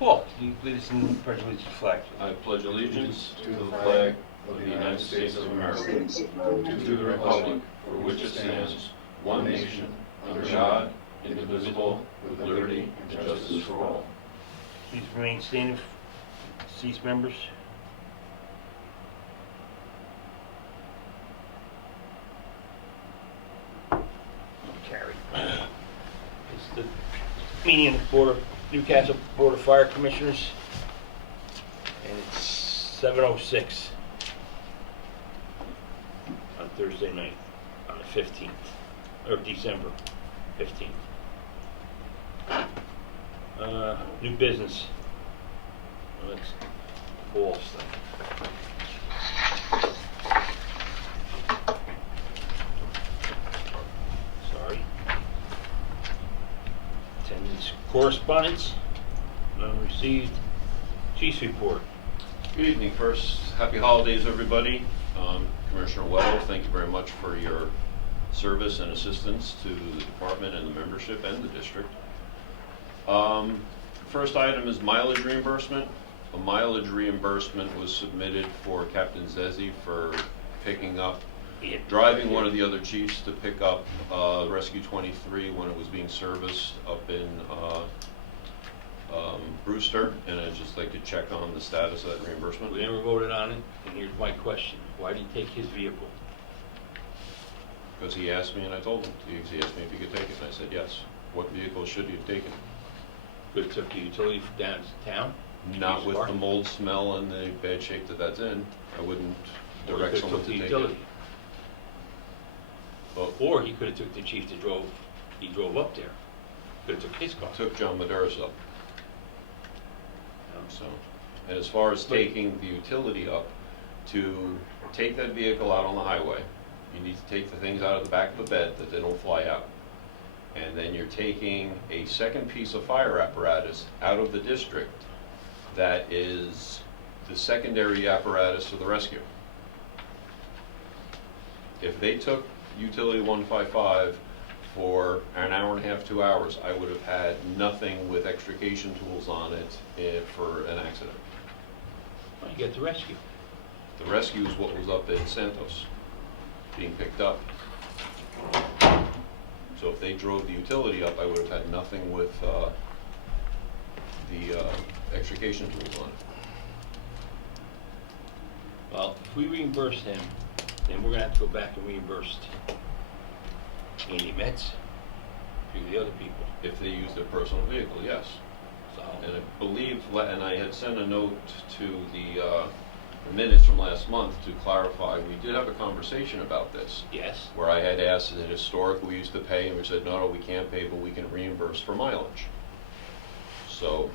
Paul, can you lead us in the pledge allegiance to the flag? I pledge allegiance to the flag of the United States of America, and to the republic for which it stands, one nation, under God, indivisible, with liberty and justice for all. Please remain standing, deceased members. Carried. It's the meeting of the Newcastle Board of Fire Commissioners, and it's 7:06 on Thursday night, on the 15th, or December 15th. New business. Well, that's Paul stuff. Sorry. Attendance correspondence, none received. Chief's report. Good evening. First, happy holidays, everybody. Commissioner Weddle, thank you very much for your service and assistance to the department and the membership and the district. First item is mileage reimbursement. A mileage reimbursement was submitted for Captain Zezzi for picking up, driving one of the other chiefs to pick up Rescue 23 when it was being serviced up in Brewster, and I'd just like to check on the status of that reimbursement. We never voted on it, and here's my question. Why did he take his vehicle? Because he asked me and I told him. He asked me if he could take it, and I said yes. What vehicle should he have taken? Could have took the utility down to town? Not with the mold smell and the bad shape that that's in. I wouldn't direct someone to take it. Well, or he could have took the chief that he drove up there. Could have took his car. Took John Maderas up. So, and as far as taking the utility up, to take that vehicle out on the highway, you need to take the things out of the back of the bed that they don't fly out. And then you're taking a second piece of fire apparatus out of the district that is the secondary apparatus for the rescue. If they took Utility 155 for an hour and a half, 2 hours, I would have had nothing with extrication tools on it for an accident. Well, you get the rescue. The rescue is what was up at Santos, being picked up. So if they drove the utility up, I would have had nothing with the extrication tools on it. Well, if we reimbursed him, then we're going to have to go back and reimburse Andy Metz, to the other people. If they use their personal vehicle, yes. So, And I believe, and I had sent a note to the minutes from last month to clarify, we did have a conversation about this. yes. Where I had asked that historically we used to pay, and we said, no, we can't pay, but we can reimburse for mileage. So.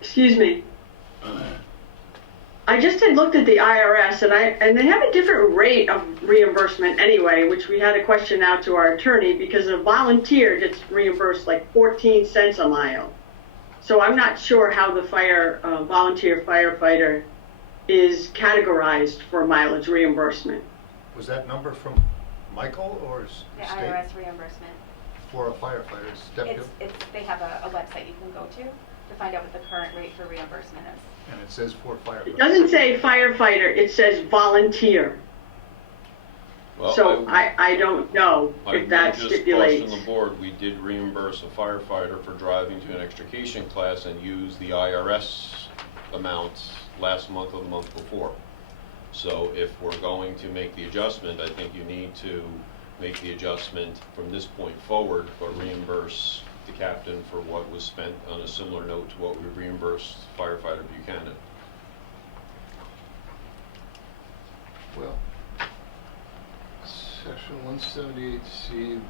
Excuse me. I just had looked at the IRS, and they have a different rate of reimbursement anyway, which we had a question out to our attorney, because a volunteer gets reimbursed like 14 cents a mile. So I'm not sure how the volunteer firefighter is categorized for mileage reimbursement. Was that number from Michael or The state? IRS reimbursement. For a firefighter, They have a website you can go to find out what the current rate for reimbursement is. and it says for firefighters. It doesn't say firefighter, it says volunteer. Well, So I don't know if that I stipulates. just cautioned the board, we did reimburse a firefighter for driving to an extrication class and use the IRS amount last month or the month before. So if we're going to make the adjustment, I think you need to make the adjustment from this point forward, but reimburse the captain for what was spent on a similar note to what we reimbursed firefighter Buchanan. Well, Section 178C,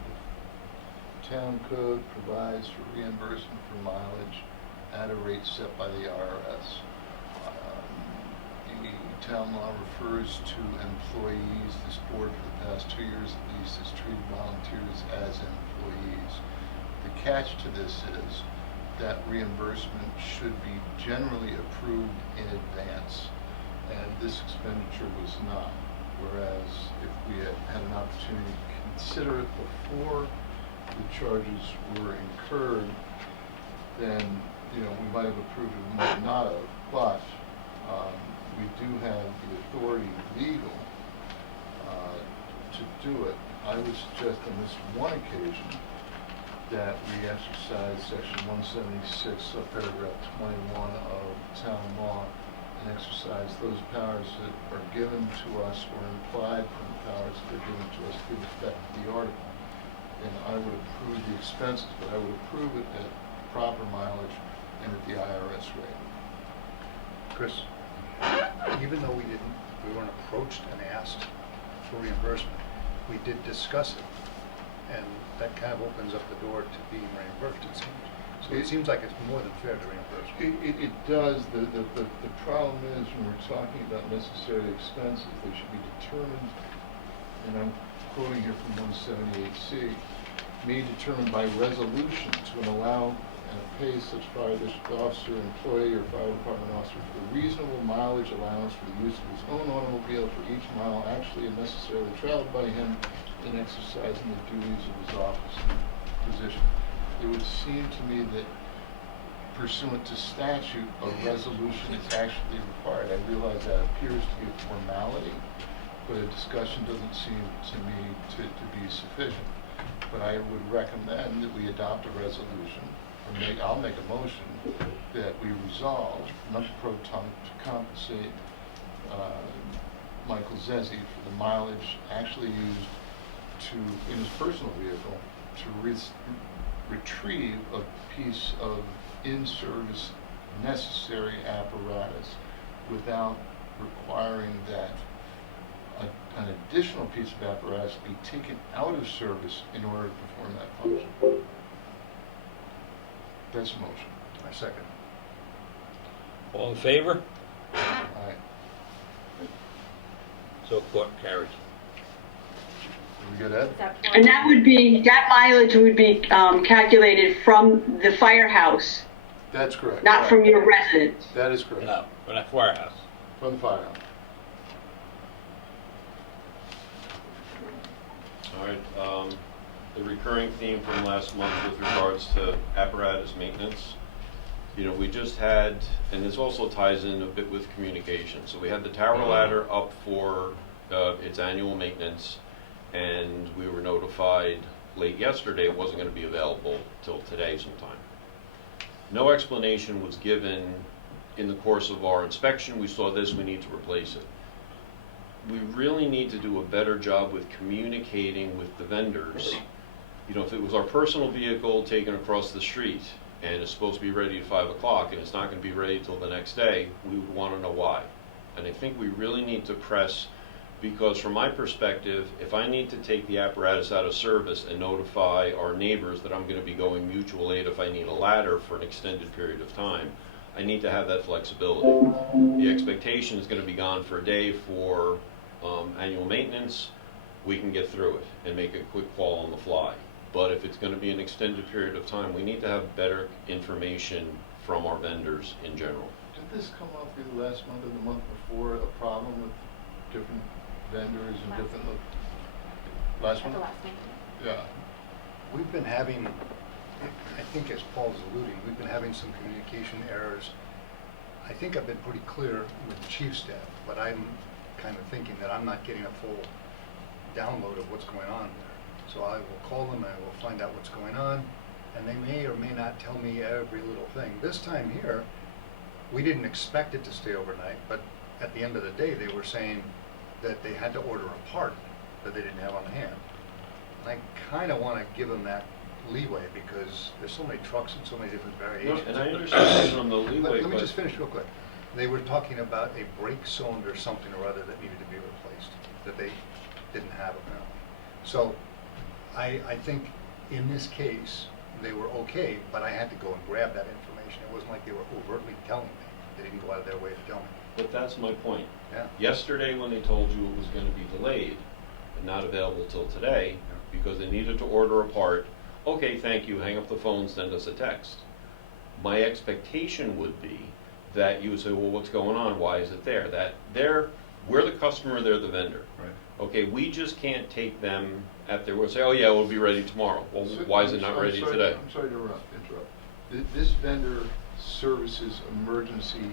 Town Code provides for reimbursement for mileage at a rate set by the IRS. The town law refers to employees. This board, for the past 2 years at least, has treated volunteers as employees. The catch to this is that reimbursement should be generally approved in advance, and this expenditure was not. Whereas if we had an opportunity to consider it before the charges were incurred, then, you know, we might have approved it, we might not have, but, we do have the authority legal, to do it. I would suggest on this one occasion that we exercise section 176, subparagraph 21 of town law, and exercise those powers that are given to us or implied from the powers that are given to us through effect of the article. And I would approve the expenses, but I would approve it at proper mileage and at the IRS rate. Chris, even though we weren't approached and asked for reimbursement, we did discuss it, and that kind of opens up the door to being reimbursed, it seems. So it seems like it's more than fair to reimburse. It does. The problem is when we're talking about necessary expenses, they should be determined, and I'm quoting here from 178C, may determined by resolution to allow and pay such fire district officer, employee, or fire department officer for reasonable mileage allowance for the use of his own automobile for each mile actually and necessarily traveled by him in exercising the duties of his office and position. It would seem to me that pursuant to statute, a resolution is actually required. I realize that appears to be a formality, but a discussion doesn't seem to me to be sufficient. But I would recommend that we adopt a resolution, or I'll make a motion that we resolve, not pro tem, to compensate Michael Zezzi for the mileage actually used in his personal vehicle to retrieve a piece of in-service necessary apparatus without requiring that an additional piece of apparatus be taken out of service in order to perform that function. That's a motion. I second. All in favor? Aye. So court carries. Did we get Ed? Is that for- And that mileage would be calculated from the firehouse, That's correct. not from your residence. That is correct. No, we're not firehouse. From the firehouse. All right, the recurring theme from last month with regards to apparatus maintenance, you know, we just had, and this also ties in a bit with communication. So we had the tower ladder up for its annual maintenance, and we were notified late yesterday it wasn't going to be available till today sometime. No explanation was given in the course of our inspection. We saw this, we need to replace it. We really need to do a better job with communicating with the vendors. You know, if it was our personal vehicle taken across the street and it's supposed to be ready at 5 o'clock and it's not going to be ready till the next day, we would want to know why. And I think we really need to press, because from my perspective, if I need to take the apparatus out of service and notify our neighbors that I'm going to be going mutual aid if I need a ladder for an extended period of time, I need to have that flexibility. The expectation is going to be gone for a day for annual maintenance. We can get through it and make a quick call on the fly. But if it's going to be an extended period of time, we need to have better information from our vendors in general. Did this come up either last month or the month before, a problem with different vendors and different, last At month? the last meeting. Yeah. We've been having, I think as Paul's alluding, we've been having some communication errors. I think I've been pretty clear with the chief staff, but I'm kind of thinking that I'm not getting a full download of what's going on there. So I will call them, I will find out what's going on, and they may or may not tell me every little thing. This time here, we didn't expect it to stay overnight, but at the end of the day, they were saying that they had to order a part that they didn't have on hand. And I kind of want to give them that leeway because there's so many trucks and so many different variations. And I understand from the leeway, Let me but just finish real quick. They were talking about a brake cylinder, something or other, that needed to be replaced, that they didn't have apparently. So I think in this case, they were okay, but I had to go and grab that information. It wasn't like they were overtly telling me. They didn't go out of their way to tell me. but that's my point. Yeah. Yesterday, when they told you it was going to be delayed and not available till today because they needed to order a part, okay, thank you, hang up the phone, send us a text. My expectation would be that you would say, well, what's going on? Why is it there? We're the customer, they're the vendor. Right. Okay, we just can't take them at their word, say, oh yeah, we'll be ready tomorrow. Well, why is it not ready today? I'm sorry to interrupt. This vendor services emergency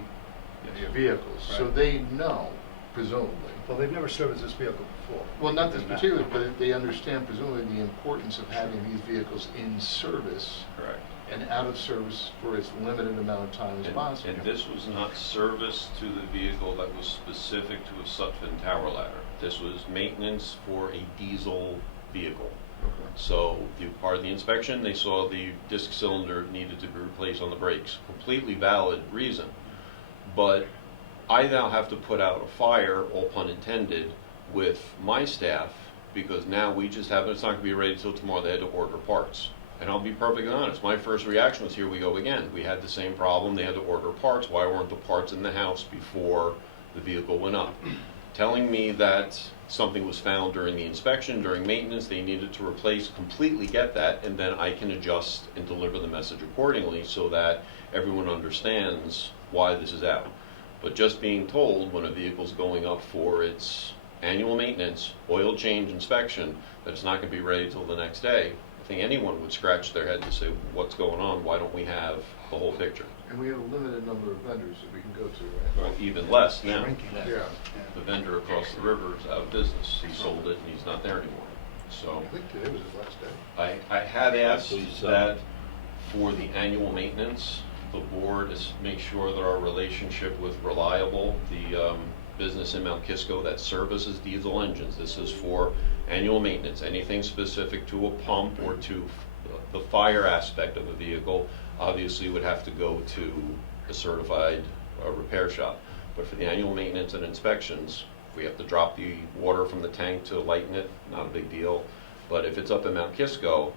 vehicles, so Right. they know, presumably. Well, they've never serviced this vehicle before. Well, not this They're particular, but they understand presumably the importance of having these vehicles in service Correct. and out of service for as limited amount of time as possible. And this was not service to the vehicle that was specific to a Sutphen tower ladder. This was maintenance for a diesel vehicle. Okay. So, part of the inspection, they saw the disc cylinder needed to be replaced on the brakes. Completely valid reason. But I now have to put out a fire, all pun intended, with my staff, because now we just have, it's not gonna be ready till tomorrow, they had to order parts. And I'll be perfectly honest, my first reaction was, here we go again. We had the same problem, they had to order parts, why weren't the parts in the house before the vehicle went up? Telling me that something was found during the inspection, during maintenance, they needed to replace, completely get that, and then I can adjust and deliver the message accordingly so that everyone understands why this is out. But just being told when a vehicle's going up for its annual maintenance, oil change inspection, that it's not gonna be ready till the next day, I think anyone would scratch their head to say, what's going on, why don't we have the whole picture? And we have a limited number of vendors that we can go to, right? Well, even less now. shrinking. Yeah. The vendor across the river is out of business, he sold it and he's not there anymore. So, I think today was his last day. I had asked Please, that for the annual maintenance, the board is make sure that our relationship with Reliable, the business in Mount Kisco that services diesel engines, this is for annual maintenance. Anything specific to a pump or to the fire aspect of a vehicle, obviously would have to go to a certified repair shop. But for the annual maintenance and inspections, if we have to drop the water from the tank to lighten it, not a big deal. But if it's up in Mount Kisco,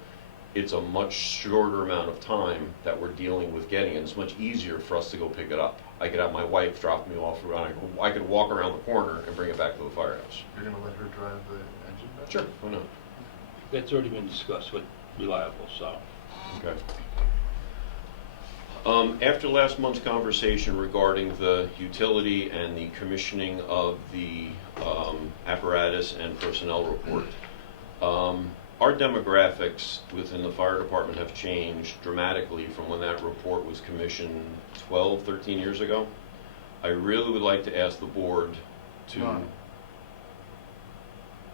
it's a much shorter amount of time that we're dealing with getting it. It's much easier for us to go pick it up. I could have my wife drop me off around, I could walk around the corner and bring it back to the firehouse. You're gonna let her drive the engine back? Sure, why not? That's already been discussed with Reliable, so. Okay. After last month's conversation regarding the utility and the commissioning of the apparatus and personnel report, our demographics within the fire department have changed dramatically from when that report was commissioned 12, 13 years ago. I really would like to ask the board to, None.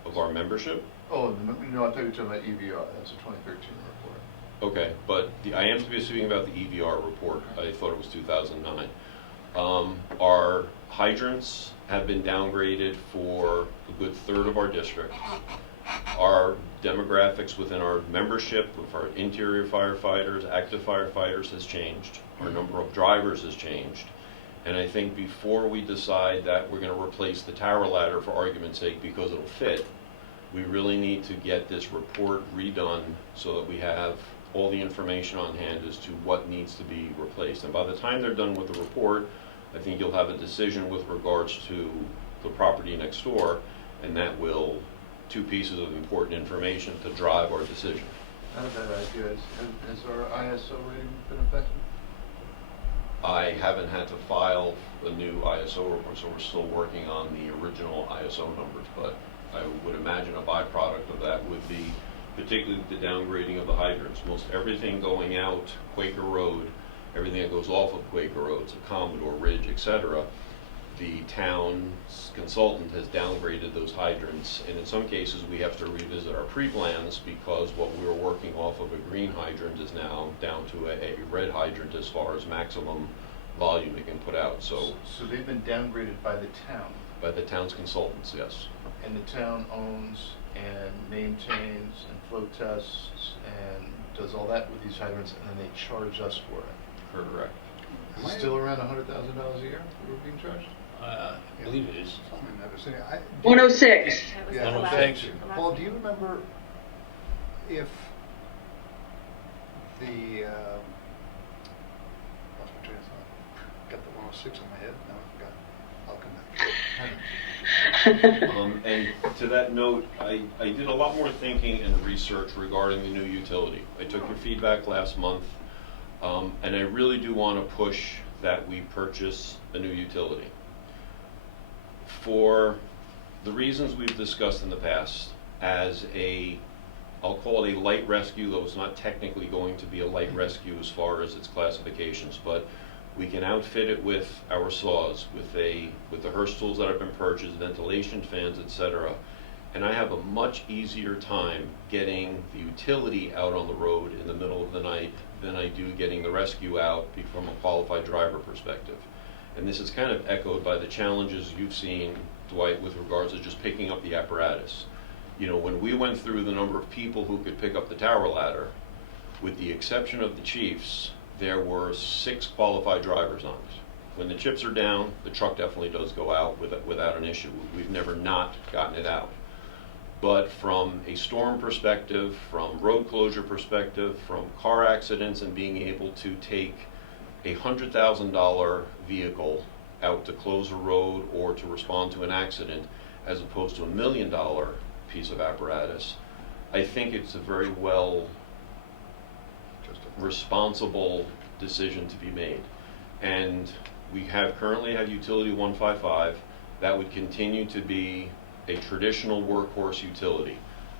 of our membership. Oh, no, I thought you were talking about EVR, that's a 2013 report. Okay, but I am speaking about the EVR report. I thought it was 2009. Our hydrants have been downgraded for a good third of our district. Our demographics within our membership with our interior firefighters, active firefighters has changed. Our number of drivers has changed. And I think before we decide that we're going to replace the tower ladder for argument's sake because it'll fit, we really need to get this report redone so that we have all the information on hand as to what needs to be replaced. And by the time they're done with the report, I think you'll have a decision with regards to the property next door, and that will, two pieces of important information to drive our decision. Not a bad idea. Has our ISO rating been affected? I haven't had to file a new ISO report, so we're still working on the original ISO numbers, but I would imagine a byproduct of that would be particularly the downgrading of the hydrants. Most everything going out Quaker Road, everything that goes off of Quaker Road, so Commodore, Ridge, etc., the town's consultant has downgraded those hydrants, and in some cases we have to revisit our pre-plans because what we were working off of a green hydrant is now down to a red hydrant as far as maximum volume it can put out. So they've been downgraded by the town, by the town's consultants, yes. and the town owns and maintains and flow tests and does all that with these hydrants, and then they charge us for it. Correct. Is it still around $100,000 a year that we're being charged? I believe it is. Something in that vicinity. 106. That was Yeah, the last- thanks. Paul, do you remember if the, lost my train of thought. Got the 106 in my head, now I forgot. I'll come back. And to that note, I did a lot more thinking and research regarding the new utility. I took your feedback last month, and I really do want to push that we purchase a new utility. For the reasons we've discussed in the past, as a I'll call it a light rescue, though it's not technically going to be a light rescue as far as its classifications, but we can outfit it with our saws, with the Hurst tools that have been purchased, ventilation fans, etc. And I have a much easier time getting the utility out on the road in the middle of the night than I do getting the rescue out from a qualified driver perspective. And this is kind of echoed by the challenges you've seen, Dwight, with regards to just picking up the apparatus. You know, when we went through the number of people who could pick up the tower ladder, with the exception of the chiefs, there were 6 qualified drivers on it. When the chips are down, the truck definitely does go out without an issue. We've never not gotten it out. But from a storm perspective, from road closure perspective, from car accidents and being able to take a $100,000 vehicle out to close a road or to respond to an accident, as opposed to $1 million piece of apparatus, I think it's a very well responsible decision to be made. And we currently have Utility 155. That would continue to be a traditional workhorse utility.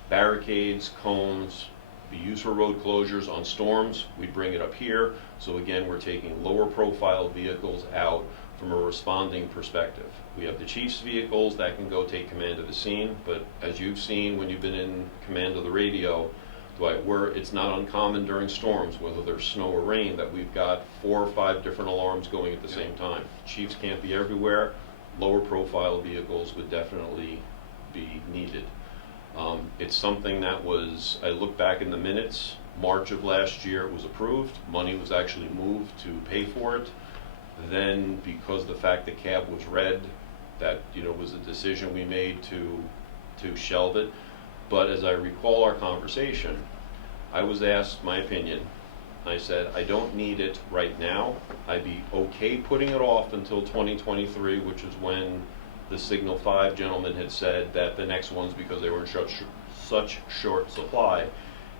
Barricades, cones, be used for road closures. On storms, we'd bring it up here. So again, we're taking lower profile vehicles out from a responding perspective. We have the chief's vehicles that can go take command of the scene, but as you've seen when you've been in command of the radio, Dwight, it's not uncommon during storms, whether there's snow or rain, that we've got 4 or 5 different alarms going at the same time. Chiefs can't be everywhere. Lower profile vehicles would definitely be needed. It's something that I look back in the minutes, March of last year it was approved, money was actually moved to pay for it. Then, because the fact that cab was red, that was a decision we made to shelve it. But as I recall our conversation, I was asked my opinion. I said, I don't need it right now. I'd be okay putting it off until 2023, which is when the Signal 5 gentleman had said that the next ones, because they were in such short supply.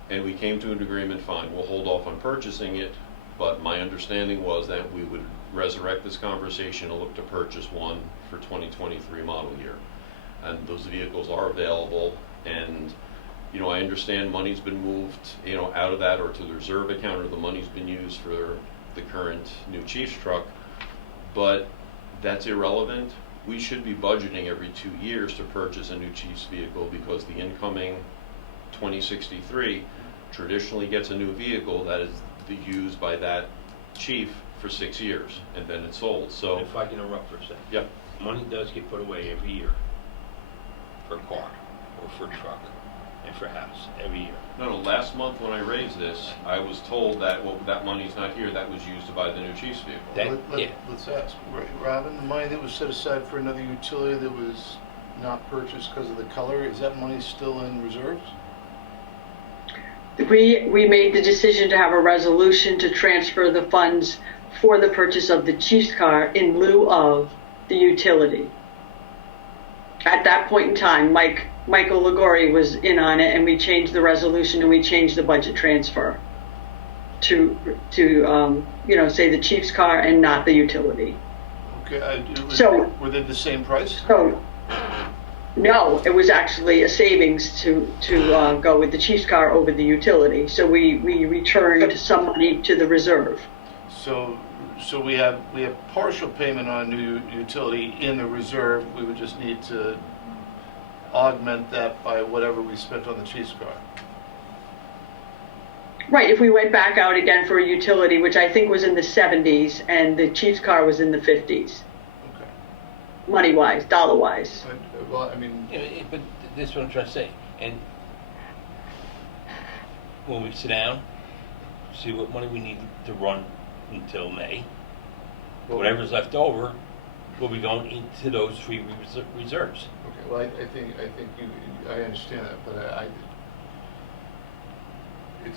And we came to an agreement, fine, we'll hold off on purchasing it. But my understanding was that we would resurrect this conversation and look to purchase one for 2023 model year. And those vehicles are available. And I understand money's been moved, out of that or to the reserve account, or the money's been used for the current new Chiefs truck, but that's irrelevant. We should be budgeting every 2 years to purchase a new Chiefs vehicle, because the incoming 2063 traditionally gets a new vehicle that is used by that chief for 6 years, and then it's sold. So, If I can interrupt for a second. yeah, Money does get put away every year for a car or for a truck and for a house every year. no, last month when I raised this, I was told that, well, that money's not here, that was used to buy the new Chiefs vehicle. Let's ask, Robin, the money that was set aside for another utility that was not purchased because of the color, is that money still in reserves? We made the decision to have a resolution to transfer the funds for the purchase of the chief's car in lieu of the utility. At that point in time, Michael Ligori was in on it, and we changed the resolution and we changed the budget transfer to say the chief's car and not the utility. Okay, were they the same price? So, no, it was actually a savings to go with the chief's car over the utility. So we returned some money to the reserve. So we have partial payment on a new utility in the reserve. We would just need to augment that by whatever we spent on the chief's car. Right, if we went back out again for a utility, which I think was in the 70s, and the chief's car was in the 50s, Okay. money-wise, dollar-wise. Well, I mean, But this is what I'm trying to say. And when we sit down, see what money we need to run until May, whatever's left over will be going into those 3 reserves. okay. Well, I think I understand that, but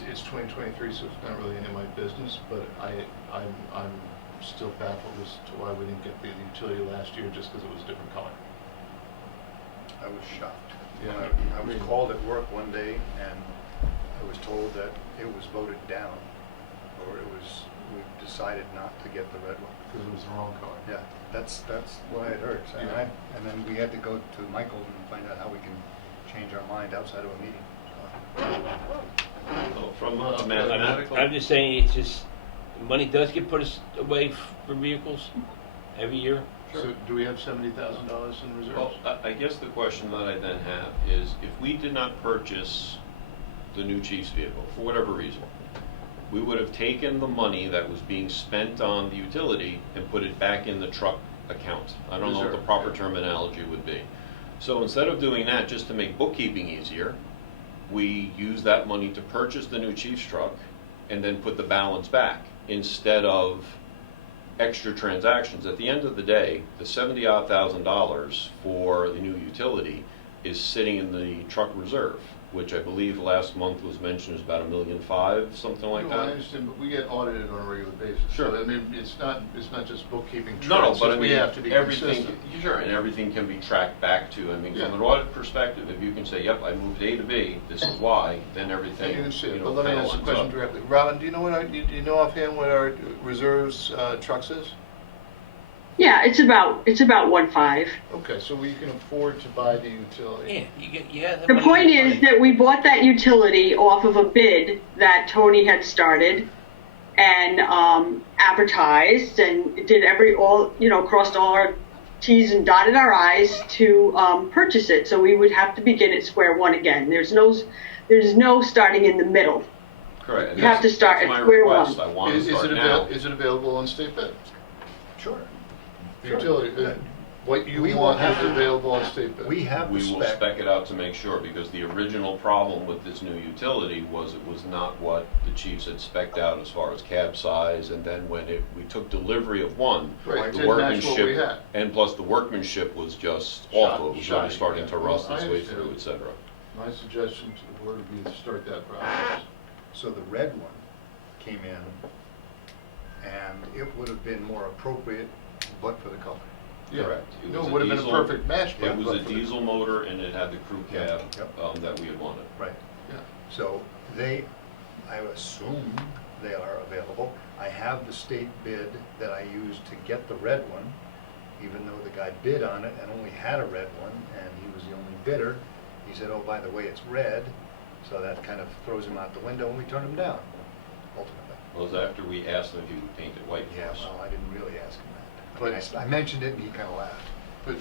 it's 2023, so it's not really any of my business. But I'm still baffled as to why we didn't get the utility last year, just because it was a different color. I was shocked. Yeah. I was called at work one day and I was told that it was voted down, or we decided not to get the red one. Because it was the wrong color. Yeah, that's what I had heard. And, Yeah. and then we had to go to Michael and find out how we can change our mind outside of a meeting. So from a mathematical. I'm just saying, it's just, money does get put away for vehicles every year. So do we have $70,000 in reserves? Well, I guess the question that I then have is, if we did not purchase the new chief's vehicle, for whatever reason, we would have taken the money that was being spent on the utility and put it back in the truck account. I don't know what the Reserve, proper yeah. terminology would be. So instead of doing that just to make bookkeeping easier, we use that money to purchase the new chief's truck and then put the balance back instead of extra transactions. At the end of the day, the $70,000 for the new utility is sitting in the truck reserve, which I believe last month was mentioned is about $1.5 million, something like No, I that. understand, but we get audited on a regular basis. Sure. So, I mean, it's not just bookkeeping No, trends, but I we mean, have to be everything, consistent. sure, and everything can be tracked back to, I mean, from Yeah. an audit perspective, if you can say, yep, I moved A to B, this is why, then everything, And you can see you it, know, but let me kinda ask the lines question up. directly. Robin, do you know offhand what our reserves trucks is? Yeah, it's about 1.5. Okay, so we can afford to buy the utility. Yeah, you have The money point in is money. that we bought that utility off of a bid that Tony had started and advertised and did crossed all our T's and dotted our I's to purchase it. So we would have to begin at square one again. There's no starting in the middle. Correct. and You have that's- to start that's at my square request. one. I want to Is start it now. is it available on state bid? Sure. The Sure. utility, what you We will want have is to- available on state bid? We have the We will spec. spec it out to make sure, because the original problem with this new utility was it was not what the chiefs had spec'd out as far as cab size, and then when we took delivery of one, Right, it the didn't match what we workmanship, had. and plus the workmanship was just Shot- awful, it was shoddy, already starting yeah. to Well, rust I its way understand. through, et cetera. My suggestion to the board would be to start that process. So the red one came in, and it would have been more appropriate but for the color. Yeah. Correct. It No, was it a would have been a diesel- perfect match. It was but a for the- diesel motor, and it had the crew cab Yep. that we had wanted. Right. Yeah. So I assume they are available. I have the state bid that I used to get the red one, even though the guy bid on it and only had a red one, and he was the only bidder. He said, oh, by the way, it's red, so that kind of throws him out the window, and we turned him down, ultimately. Well, it was after we asked him if he would paint it white for Yeah, us. well, I didn't really ask him that. I mean, I mentioned it, and he kind of laughed. But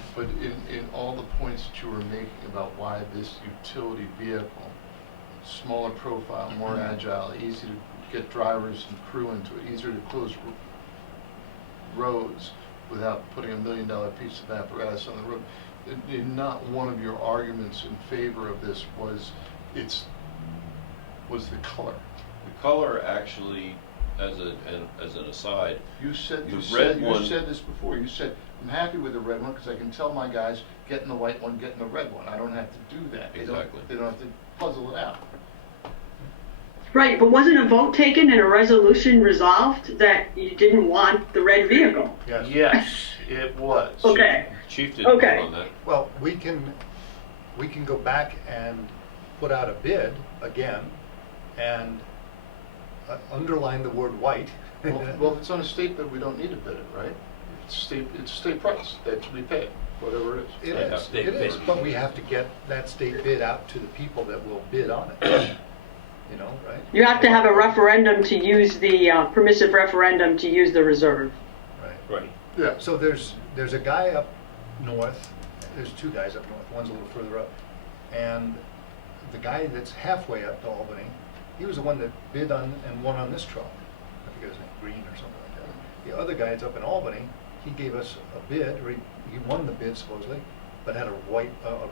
in all the points that you were making about why this utility vehicle, smaller profile, more agile, easy to get drivers and crew into it, easier to close roads without putting $1 million piece of apparatus on the road, not one of your arguments in favor of this was the color. The color actually, as an aside, You said The red one- you said this before. You said, I'm happy with the red one because I can tell my guys, getting the white one, getting the red one. I don't have to do that. Exactly. They don't have to puzzle it out. Right, but wasn't a vote taken and a resolution resolved that you didn't want the red vehicle? Yes. Yes, it was. Okay. Chief didn't Okay. vote on that. Well, we can go back and put out a bid again and underline the word white. Well, if it's on a state bid, we don't need to bid it, right? It's state price. We pay it, whatever it is. It Yeah, is, state it is, bid. but we have to get that state bid out to the people that will bid on it. You know, right? You have to have a referendum to use the permissive referendum to use the reserve. Right. Right. Yeah. So there's a guy up north, there's two guys up north, one's a little further up. And the guy that's halfway up to Albany, he was the one that bid on and won on this truck. I forget his name, Green or something like that. The other guy that's up in Albany, he gave us a bid, or he won the bid supposedly, but had a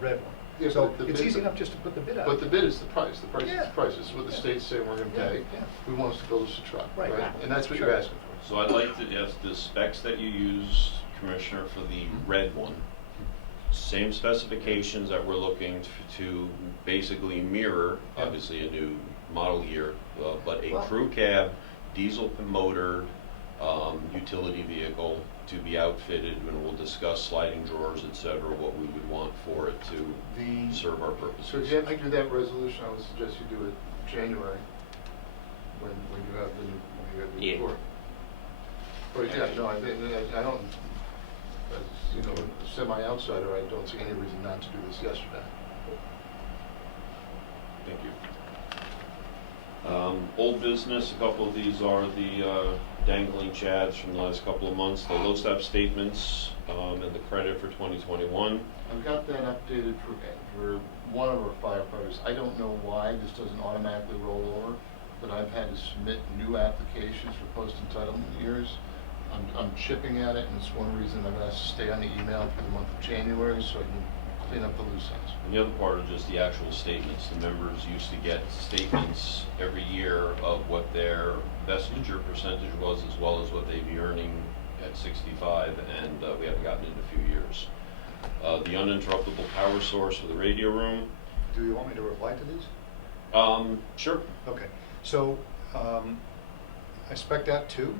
red one. Yeah, So but the it's bid- easy enough just to put the bid out. But the bid is the price. The price is Yeah. the price. This is what the Yeah. state's saying we're going to Yeah, pay. yeah. Who wants to build us a truck, Right. right? And that's what Sure. you're asking for. So I'd like to ask the specs that you use, Commissioner, for the red one. Same specifications that we're looking to basically mirror, Yeah. obviously a new model year, but a Well- crew cab, diesel motored, utility vehicle to be outfitted, and we'll discuss sliding drawers, et cetera, what we would want for it to The- serve our So if purposes. you have to do that resolution, I would suggest you do it January, when you have the Yeah. report. But yeah, no, I don't, as, you know, a semi-outsider, I don't see any reason not to do this yesterday. Thank you. Old business, a couple of these are the dangling chads from the last couple of months, the LoSAP statements, and the credit for 2021. I've got that updated for one of our firefighters. I don't know why this doesn't automatically roll over, but I've had to submit new applications for post-entitlement years. I'm chipping at it, and it's one reason I've asked to stay on the email for the month of January so I can clean up the loose ends. And the other part is just the actual statements. The members used to get statements every year of what their vestige percentage was, as well as what they'd be earning at 65, and we haven't gotten it in a few years. The uninterruptible power source for the radio room. Do you want me to reply to these? Sure. Okay, so I spec'd out two,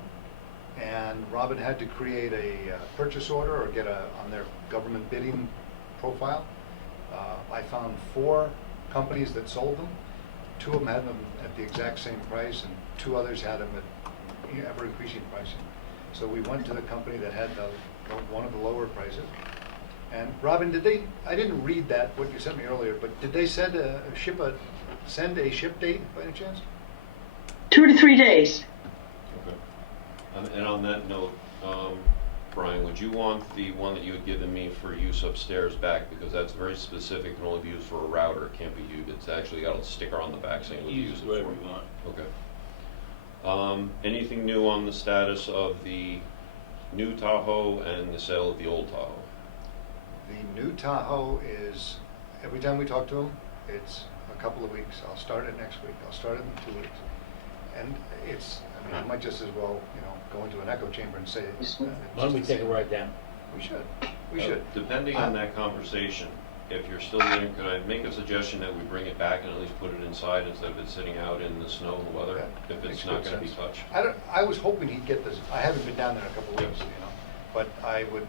and Robin had to create a purchase order or get on their government bidding profile. I found 4 companies that sold them. 2 of them had them at the exact same price, and 2 others had them at ever-increasing pricing. So we went to the company that had one of the lower prices. And Robin, I didn't read that, what you sent me earlier, but did they send a ship date by any chance? 2 to 3 days. Okay. And on that note, Brian, would you want the one that you had given me for use upstairs back? Because that's very specific, can only be used for a router, it can't be used, it's actually got a sticker on the back saying what to use it for. Whatever you want. Okay. Anything new on the status of the new Tahoe and the sale of the old Tahoe? The new Tahoe is, every time we talk to them, it's a couple of weeks. I'll start it next week. I'll start it in 2 weeks. And I might just as well, go into an echo chamber and say. Why don't we take a ride down? We should. We should. Depending on that conversation, if you're still getting, could I make a suggestion that we bring it back and at least put it inside instead of it sitting out in the snow and the weather, Yeah, if makes it's not good going to be sense. touched? I was hoping he'd get this. I haven't been down there in a couple of weeks, but I would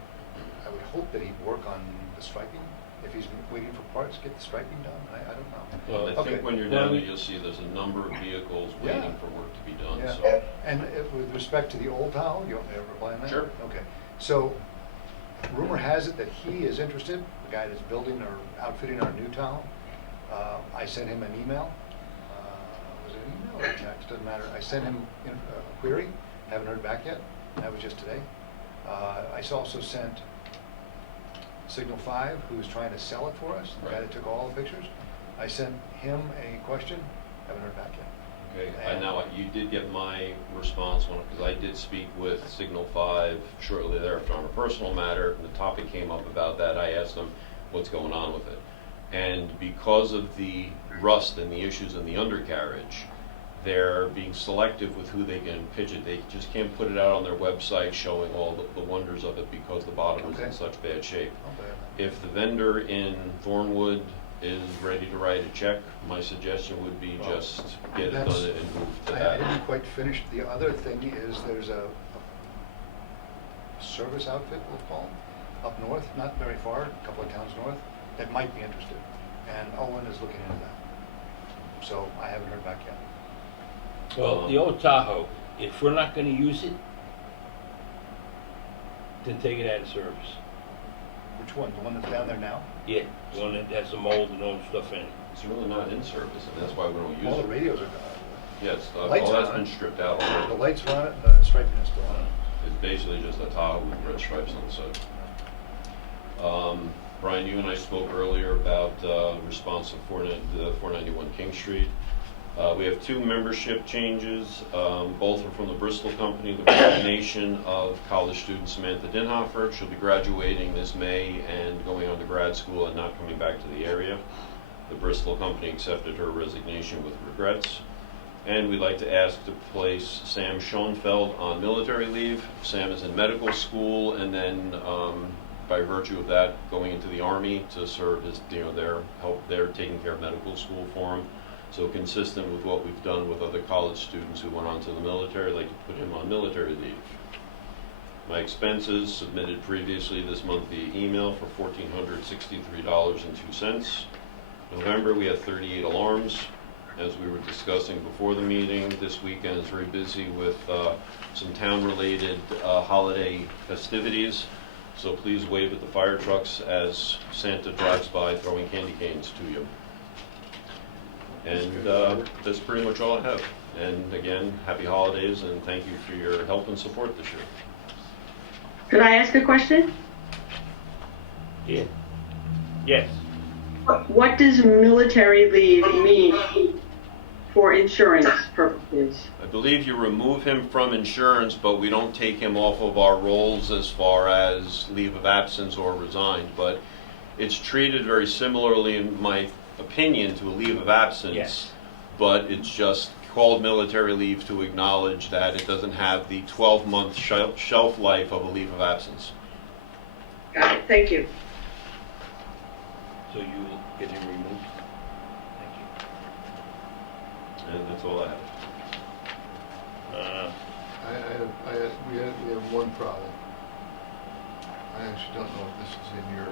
hope that he'd work on the striping. If he's waiting for parts, get the striping done. I don't know. Well, I Okay. think when you're down there, you'll see there's a number of vehicles waiting Yeah. for work to be done, Yeah. so. And with respect to the old Tahoe, you want me to reply on that? Sure. Okay. So, rumor has it that he is interested, the guy that's building or outfitting our new Tahoe. I sent him an email. Was it an email or a text? Doesn't matter. I sent him a query. Haven't heard back yet. That was just today. I also sent Signal 5, who's trying to sell it for us, the guy Right. that took all the pictures. I sent him a question. Haven't heard back yet. Okay, I know you did get my response because I did speak with Signal 5 shortly thereafter on a personal matter. The topic came up about that. I asked them what's going on with it. And because of the rust and the issues in the undercarriage, they're being selective with who they can pitch it. They just can't put it out on their website showing all the wonders of it because the bottom is in Okay. such bad shape. I'll bet. If the vendor in Thornwood is ready to write a check, my suggestion would be Well, just get it that's- done and move to I that. didn't quite finish. The other thing is there's a service outfit, we'll call it, up north, not very far, a couple of towns north, that might be interested. And Owen is looking into that. So I haven't heard back yet. Well, the old Tahoe, if we're not gonna use it, then take it out of service. Which one? The one that's down there now? Yeah, the one that has the mold and all the stuff in it. It's really not in service, and that's why we don't All use the it. radios are gone. Yes, Lights all are that's on. been stripped out The already. lights are on it, the striping is still on it. It's basically just a Tahoe with red stripes on the side. Brian, you and I spoke earlier about response to the 491 King Street. We have 2 membership changes. Both are from the Bristol company. The resignation of college student Samantha Dinhofer. She'll be graduating this May and going on to grad school and not coming back to the area. The Bristol company accepted her resignation with regrets. And we'd like to ask to place Sam Schoenfeld on military leave. Sam is in medical school and then by virtue of that going into the Army to serve as they're taking care of medical school for him. So consistent with what we've done with other college students who went on to the military, I'd like to put him on military leave. My expenses submitted previously this month via email for $1,463.02. November, we had 38 alarms. As we were discussing before the meeting, this weekend is very busy with some town-related holiday festivities. So please wave at the fire trucks as Santa drives by throwing candy canes to you. And that's pretty much all I have. And again, happy holidays and thank you for your help and support this year. Could I ask a question? Yeah. Yes. What does military leave mean for insurance purposes? I believe you remove him from insurance, but we don't take him off of our rolls as far as leave of absence or resigned. But it's treated very similarly, in my opinion, to a leave of absence. Yes. But it's just called military leave to acknowledge that it doesn't have the 12-month shelf life of a leave of absence. Got it, thank you. So you will get him removed? Thank you. And that's all I have. We have one problem. I actually don't know if this is in your,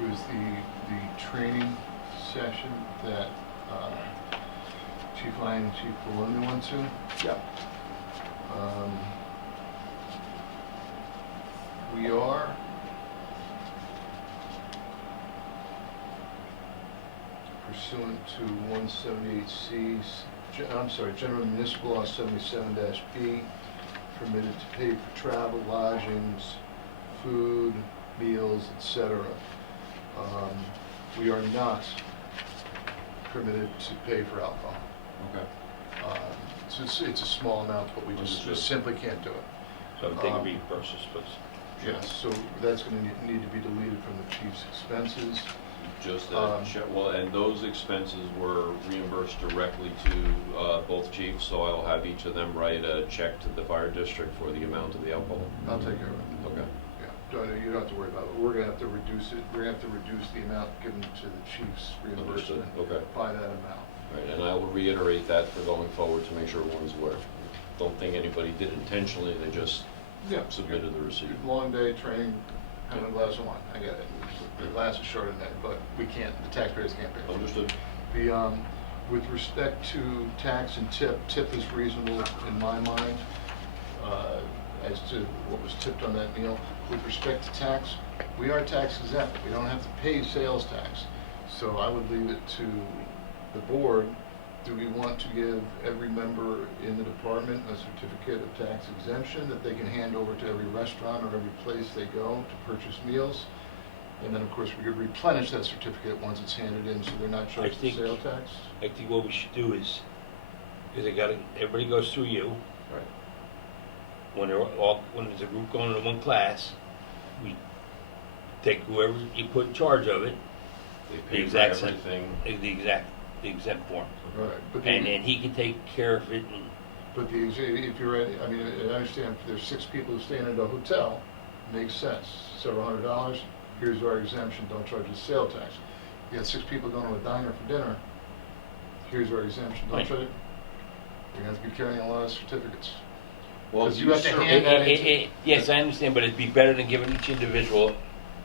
it was the training session that Chief Lyon and Chief Bologna went to. Yep. We are pursuant to 178C, General Municipal Law 77-B, permitted to pay for travel, lodgings, food, meals, etc. We are not permitted to pay for alcohol. Okay. It's a small amount, but we just Understood. simply can't do it. So they can reimburse us, please. Yes, so that's going to need to be deleted from the chief's expenses. Just well, and those expenses were reimbursed directly to both chiefs, so I'll have each of them write a check to the fire district for the amount of the alcohol. I'll take care of it. Okay. Yeah, you don't have to worry about it. We're going to have to reduce it. We're going to have to reduce the amount given to the chief's Understood. reimbursement Okay. by that amount. Right, and I will reiterate that for going forward to make sure everyone's aware. Don't think anybody did intentionally, they just Yeah. submitted the receipt. Long day training, having a glass of wine. I get it. The glass is short of that, but we can't. The taxpayers can't pay for it. Understood. With respect to tax and tip is reasonable in my mind as to what was tipped on that meal. With respect to tax, we are tax exempt. We don't have to pay sales tax. So I would leave it to the board. Do we want to give every member in the department a certificate of tax exemption that they can hand over to every restaurant or every place they go to purchase meals? And then, of course, we could replenish that certificate once it's handed in, so they're not charged the sale tax. I think what we should do is, because everybody goes through you, Right. when there's a group going into one class, we take whoever you put in charge of it, They the pay for exact same, everything. the exempt form. Right. But And then he can take care of it and, But if you're ready, I mean, I understand if there's 6 people who stay in a hotel, makes sense. Several $100s, here's our exemption, don't charge the sale tax. You got 6 people going to a diner for dinner, here's our exemption, don't Right. charge it. You're going to have to be carrying a lot of certificates. Well, Because you have to sir- hand that into. yes, I understand, but it'd be better than giving each individual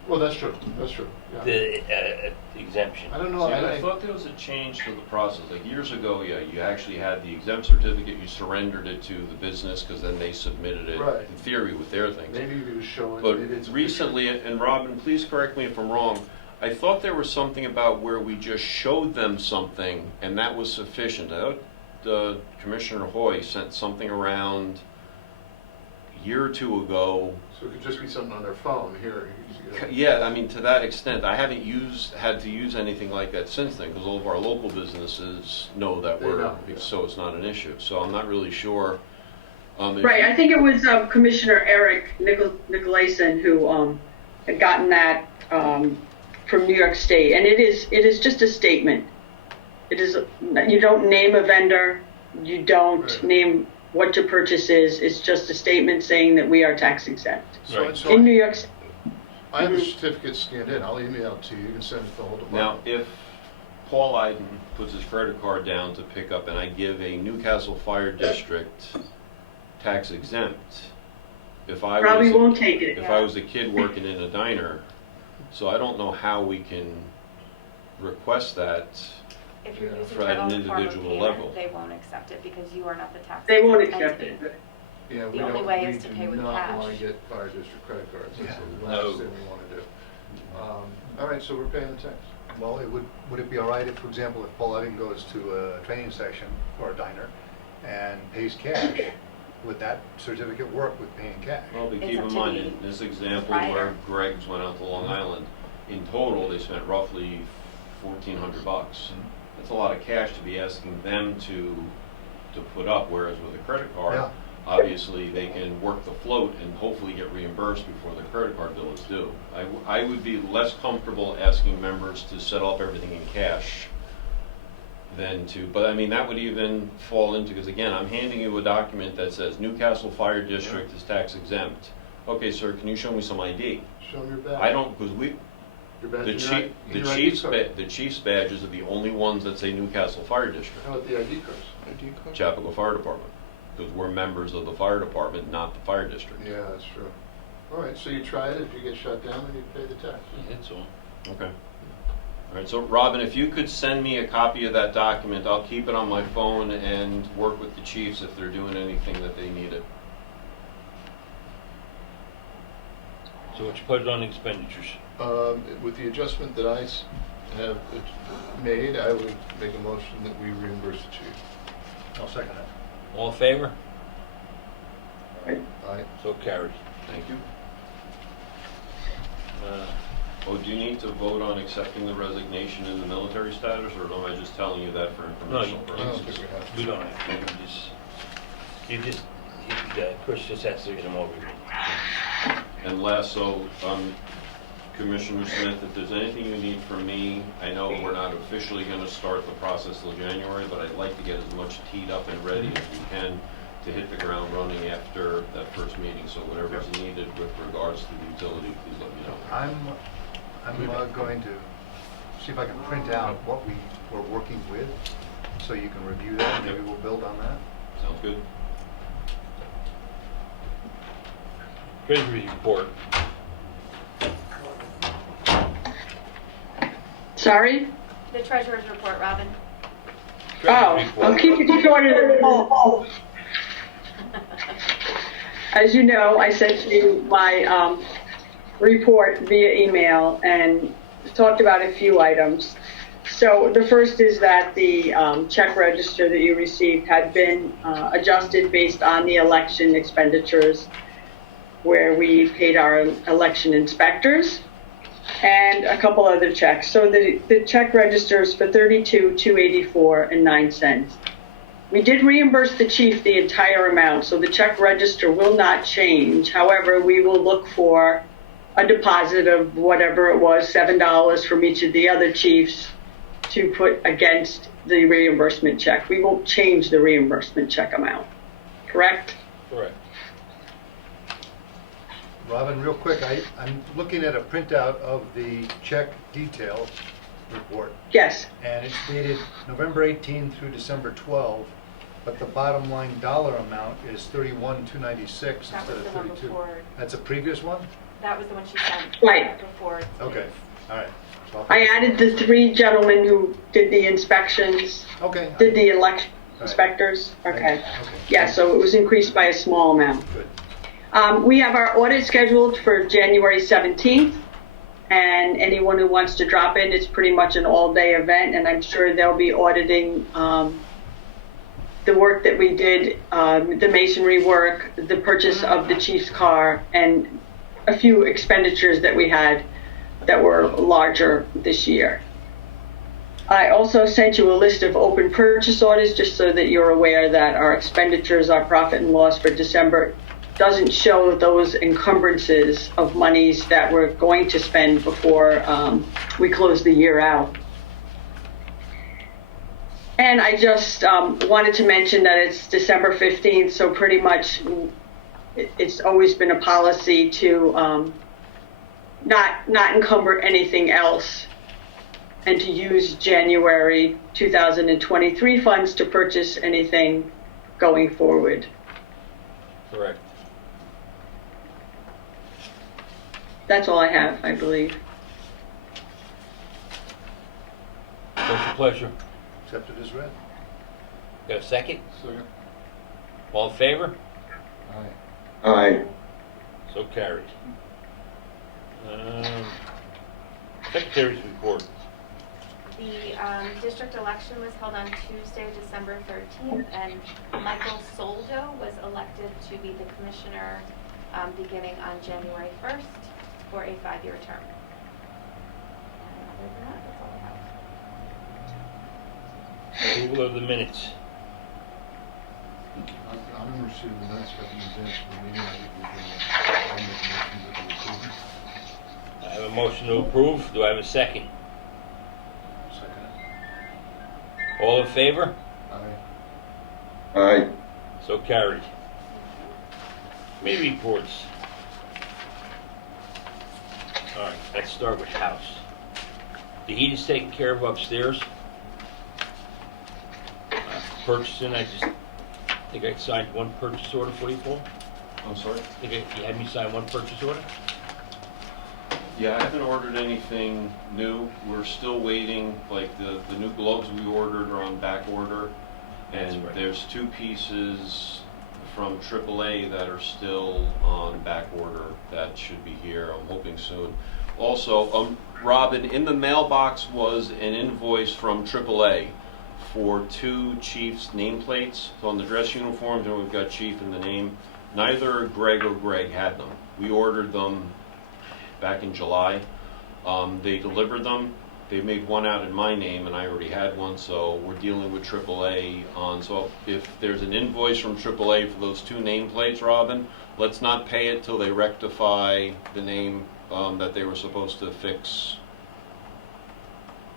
Well, that's true, yeah. the exemption. I don't know, See, I thought there was a change to the process. Like years ago, yeah, you actually had the exempt certificate, you surrendered it to the business because then they submitted it Right. in theory with their things. maybe you could show it. But maybe it's a recently, and Robin, please correct me if I'm wrong, I thought there was something about where we just showed them something and that was sufficient. I thought Commissioner Hoy sent something around a year or two ago. So it could just be something on their phone here. Yeah, I mean, to that extent, I haven't had to use anything like that since then, because all of our local businesses know that They we're, know, yeah. so it's not an issue. So I'm not really sure. If Right, you- I think it was Commissioner Eric Nicolason who had gotten that from New York State, and it is just a statement. It is, you don't name a vendor, you don't Right. name what your purchase is, it's just a statement saying that we are tax exempt. So, Right. so In New York, I have the certificate scanned in. I'll email it to you. You can send it to the whole Now, department. if Paul Iden puts his credit card down to pick up and I give a Newcastle Fire District tax exempt, if I probably was, won't take it. if I was a kid working in a diner, so I don't know how we can request that. If you're Yeah. using For at an general form of individual payment, level. they won't accept it because you are not the tax. They won't exempt accept entity. it. Yeah, the only way is to pay with We do not want cash. to get fire district credit cards. That's Yeah. the last No. thing we want to do. All right, so we're paying the tax. Well, would it be all right if, for example, if Paul Edding goes to a training session or a diner and pays cash, would that certificate work with paying cash? Well, but It's keep up in to mind, the in this example provider. where Greg's went out to Long Island, in total, they spent roughly $1,400. That's a lot of cash to be asking them to put up, whereas with a credit card, Yeah. obviously, they can work the float and hopefully get reimbursed before the credit card bill is due. I would be less comfortable asking members to set up everything in cash than to, but I mean, that would even fall into, because again, I'm handing you a document that says Newcastle Fire District is tax exempt. Okay, sir, can you show me some ID? Show them your badge. I don't, because Your badge the and chief, your the ID chief's, card. the chief's badges are the only ones that say Newcastle Fire District. How about the ID cards? Chapakua Fire Department, because we're members of the fire department, not the fire district. Yeah, that's true. All right, so you try it, if you get shut down, then you pay the tax. That's all. Okay. All right, so Robin, if you could send me a copy of that document, I'll keep it on my phone and work with the chiefs if they're doing anything that they need it. So what's your pleasure on expenditures? With the adjustment that I have made, I would make a motion that we reimburse the chief. I'll second that. All in favor? Aye. So carried. Thank you. Uh, Oh, do you need to vote on accepting the resignation in the military status, or am I just telling you that for No, informational I don't purposes? think we have. We don't have to, Chris just has to get them over here. And last, so, Commissioner Smith, if there's anything you need from me, I know we're not officially gonna start the process till January, but I'd like to get as much teed up and ready as we can to hit the ground running after that first meeting, so whatever's needed with regards to the utility, please let me know. I'm going to see if I can print out what we were working with, so you can review that, and maybe we'll build on that. Sounds good? Treasury report. Sorry? The treasurer's report, Robin. Treasury Oh, I'll report. keep it shorter than Paul. As you know, I sent you my report via email and talked about a few items. So the first is that the check register that you received had been adjusted based on the election expenditures where we paid our election inspectors and a couple other checks. So the check registers for $32,284.09. We did reimburse the chief the entire amount, so the check register will not change. However, we will look for a deposit of whatever it was, $7 from each of the other chiefs to put against the reimbursement check. We won't change the reimbursement check amount, correct? Correct. Robin, real quick, I'm looking at a printout of the check detail report, Yes. and it's dated November 18 through December 12, but the bottom line dollar amount is $31,296 That instead was of the one 32. before. That's a previous one? That was the one she sent. Right. Before. Okay, all right. So I'll I put this- added the 3 gentlemen who did the inspections, Okay. did the election All right. inspectors. Okay. Okay. Yeah, so it was increased by a small amount. Good. We have our audit scheduled for January 17th, and anyone who wants to drop in, it's pretty much an all-day event, and I'm sure they'll be auditing the work that we did, the masonry work, the purchase of the chief's car, and a few expenditures that we had that were larger this year. I also sent you a list of open purchase orders just so that you're aware that our expenditures, our profit and loss for December doesn't show those encumbrances of monies that we're going to spend before we close the year out. And I just wanted to mention that it's December 15th, so pretty much it's always been a policy to not encumber anything else and to use January 2023 funds to purchase anything going forward. Correct. That's all I have, I believe. What's your pleasure? Accepted as read. Got a second? Second. All in favor? Aye. Aye. So carried. Secretary's report. The district election was held on Tuesday, December 13th, and Michael Soldo was elected to be the commissioner beginning on January 1st for a 5-year term. And other than that, that's all I have. Approval of the minutes. I'm interested in the next recommendation for the meeting. I think we can, make a motion that we approve. I have a motion to approve. Do I have a second? Second All in favor? it. Aye. Aye. So carried. Committee reports. All right, let's start with house. The heat is taken care of upstairs. Purchasing, I just think I signed one purchase order for you, Paul. I'm sorry? You had me sign one purchase order? Yeah, I haven't ordered anything new. We're still waiting, like the new gloves we ordered are on back order. That's And right. there's 2 pieces from AAA that are still on back order that should be here, I'm hoping soon. Also, Robin, in the mailbox was an invoice from AAA for 2 chief's nameplates. So on the dress uniforms, and we've got chief in the name. Neither Greg or Greg had them. We ordered them back in July. They delivered them. They made one out in my name, and I already had one, so we're dealing with AAA on. So if there's an invoice from AAA for those 2 nameplates, Robin, let's not pay it till they rectify the name that they were supposed to fix.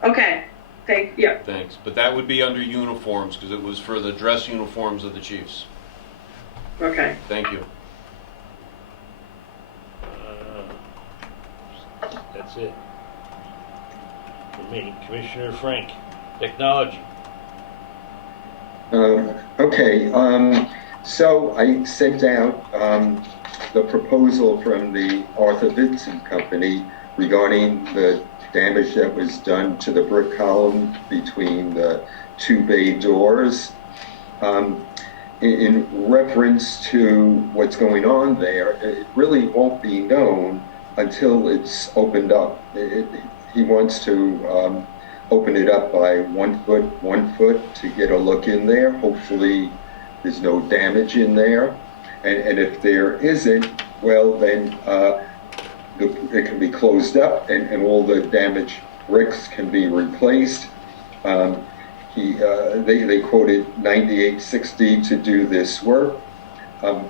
Okay, yeah. Thanks. But that would be under uniforms, because it was for the dress uniforms of the chiefs. Okay. Thank you. That's it. For me, Commissioner Frank, technology. Okay, so I sent out the proposal from the Arthur Vincent Company regarding the damage that was done to the brick column between the 2 bay doors. In reference to what's going on there, it really won't be known until it's opened up. He wants to open it up by 1 foot to get a look in there. Hopefully there's no damage in there. And if there isn't, well then it can be closed up and all the damaged bricks can be replaced. They quoted $98.60 to do this work.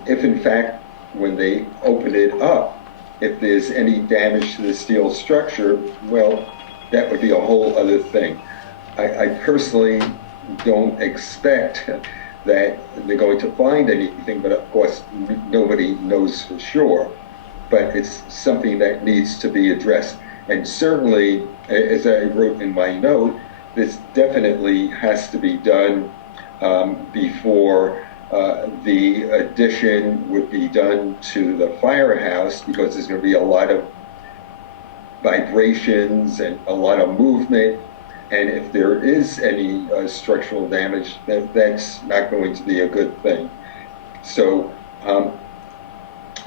If in fact, when they open it up, if there's any damage to the steel structure, well, that would be a whole other thing. I personally don't expect that they're going to find anything, but of course, nobody knows for sure. But it's something that needs to be addressed. And certainly, as I wrote in my note, this definitely has to be done before the addition would be done to the firehouse, because there's going to be a lot of vibrations and a lot of movement. And if there is any structural damage, that's not going to be a good thing. So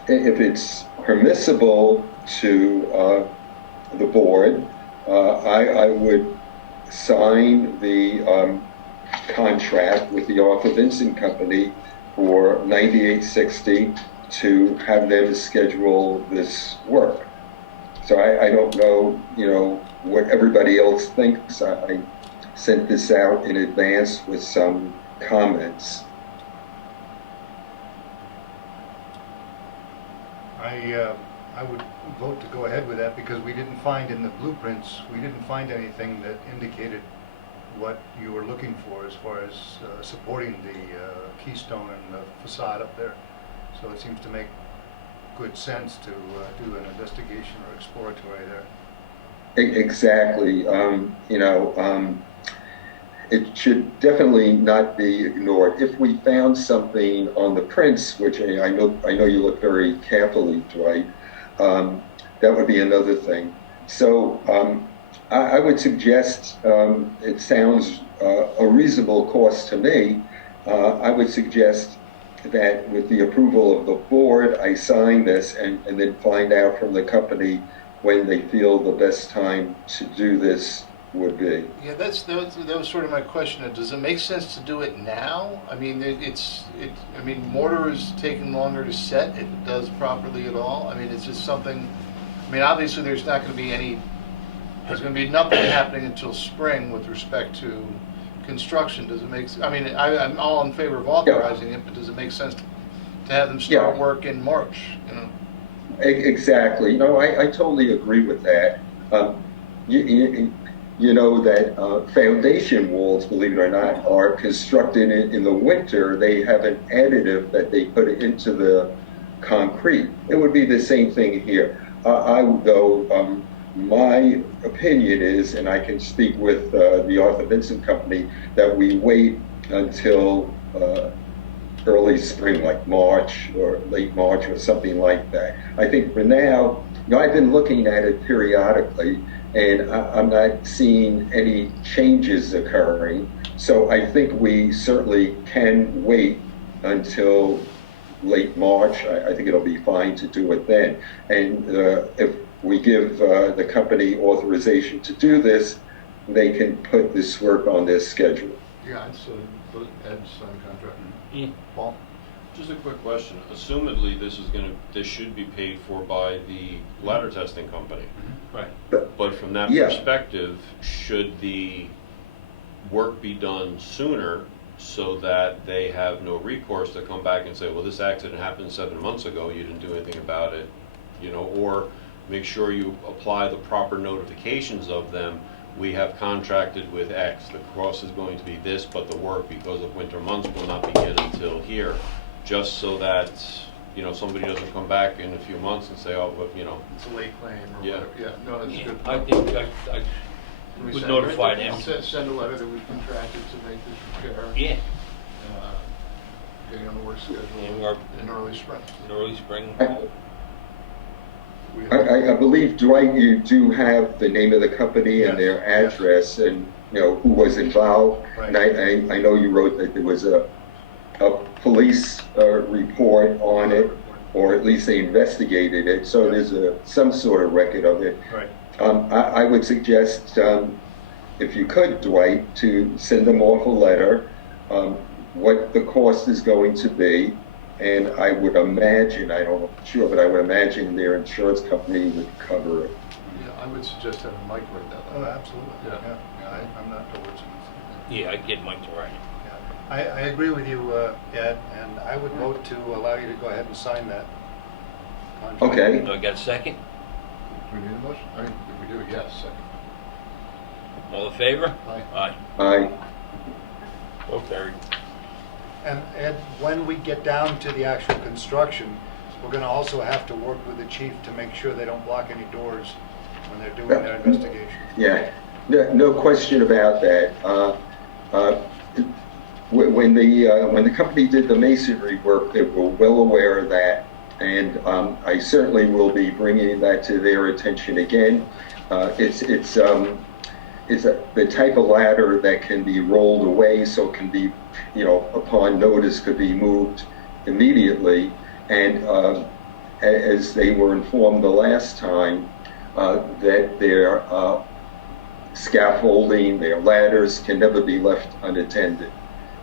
if it's permissible to the board, I would sign the contract with the Arthur Vincent Company for $98.60 to have them schedule this work. So I don't know, what everybody else thinks. I sent this out in advance with some comments. I would vote to go ahead with that, because we didn't find in the blueprints, we didn't find anything that indicated what you were looking for as far as supporting the keystone and the facade up there. So it seems to make good sense to do an investigation or exploratory there. Exactly. It should definitely not be ignored. If we found something on the prints, which I know you look very carefully, Dwight, that would be another thing. So I would suggest, it sounds a reasonable cost to me, I would suggest that with the approval of the board, I sign this and then find out from the company when they feel the best time to do this would be. Yeah, that was sort of my question. Does it make sense to do it now? I mean, I mean, mortar is taking longer to set if it does properly at all. I mean, it's just something, I mean, obviously there's not going to be there's going to be nothing happening until spring with respect to construction. Does it make, I mean, I'm all in favor of authorizing it, but does it make sense to have them start Yeah. work in March, you know? Exactly. No, I totally agree with that. You know that foundation walls, believe it or not, are constructed in the winter. They have an additive that they put into the concrete. It would be the same thing here. Though my opinion is, and I can speak with the Arthur Vincent Company, that we wait until early spring, like March or late March or something like that. I think for now, I've been looking at it periodically, and I'm not seeing any changes occurring. So I think we certainly can wait until late March. I think it'll be fine to do it then. And if we give the company authorization to do this, they can put this work on their schedule. Yeah, so Ed's on contract. Yeah. Paul? Just a quick question. Assumedly, this should be paid for by the ladder testing company. Right. But from that Yeah. perspective, should the work be done sooner so that they have no recourse to come back and say, well, this accident happened 7 months ago, you didn't do anything about it, or make sure you apply the proper notifications of them. We have contracted with X, the cost is going to be this, but the work, because of winter months, will not begin until here, just so that, somebody doesn't come back in a few months and say, oh, but, It's a late claim or Yeah. whatever. Yeah, no, that's a Yeah, good I point. think I Can we would send- notify them. Send a letter that we've contracted to make this repair. Yeah, Getting on the work schedule and we're in early spring. in early spring. We- I believe, Dwight, you do have the name of the company and their Yes. address and, who was involved. Right. And I know you wrote that there was a police report on it, or at least they investigated it, so there's some sort of record of it. Right. I would suggest, if you could, Dwight, to send them off a letter, what the cost is going to be. And I would imagine, I don't know for sure, but I would imagine their insurance company would cover it. Yeah, I would suggest having Mike write that Oh, letter. absolutely. Yeah. I'm not towards it. Yeah, I'd get Mike to write it. Yeah. I agree with you, Ed, and I would vote to allow you to go ahead and sign that contract. Okay. Do I got a second? Do we need a motion? I mean, if we do, yes, second. All in favor? Aye. Aye. I, So carried. And Ed, when we get down to the actual construction, we're gonna also have to work with the chief to make sure they don't block any doors when they're doing their investigation. yeah, no question about that. When the company did the masonry work, they were well aware of that, and I certainly will be bringing that to their attention again. It's the type of ladder that can be rolled away, so it can be, upon notice, could be moved immediately. And as they were informed the last time, that their scaffolding, their ladders can never be left unattended.